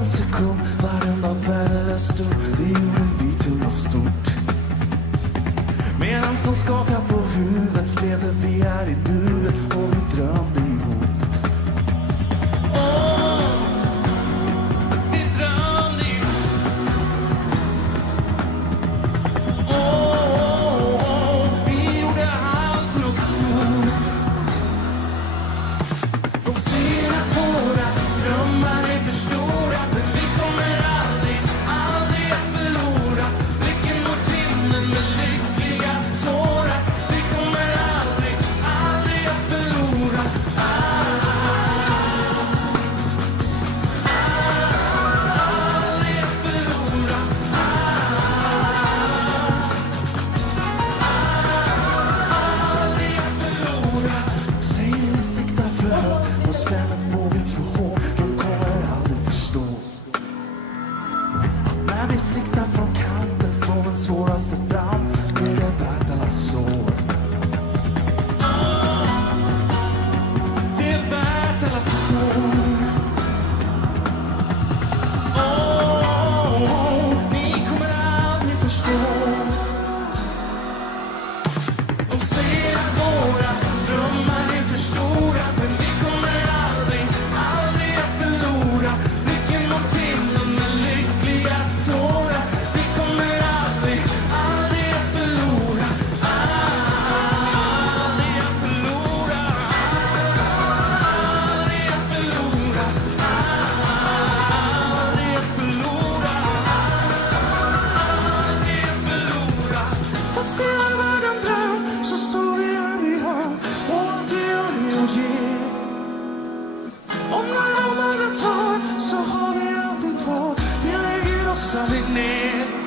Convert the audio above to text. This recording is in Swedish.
en sekund, varenda världens stund. Det gjorde vi till något stort. Medan de skakar på huvudet levde vi här i nuet och vi drömde ihop. Vi drömde ihop. Vi gjorde allt till något stort. De ser att våra drömmar är för stora, men vi kommer aldrig, aldrig att förlora. Blicken mot himlen med lyckliga tårar. Vi kommer aldrig, aldrig att förlora. Aldrig att förlora. Aldrig att förlora. Säger vi siktar för högt och spänner bågen för hårt. De kommer aldrig förstå att när vi siktar från kanten från den svåraste brand är det värt alla sår. Det är värt alla sår. Ni kommer aldrig förstå. De säger att våra drömmar är för stora, men vi kommer aldrig, aldrig att förlora. Blicken mot himlen med lyckliga tårar. Vi kommer aldrig, aldrig att förlora. Aldrig att förlora. Aldrig att förlora. Aldrig att förlora. Aldrig att förlora. Fast det är världen bra så står vi här vi har. Och allt vi gör är att ge. Om när ramarna tar så har vi allting kvar. Vi lägger oss aldrig ner.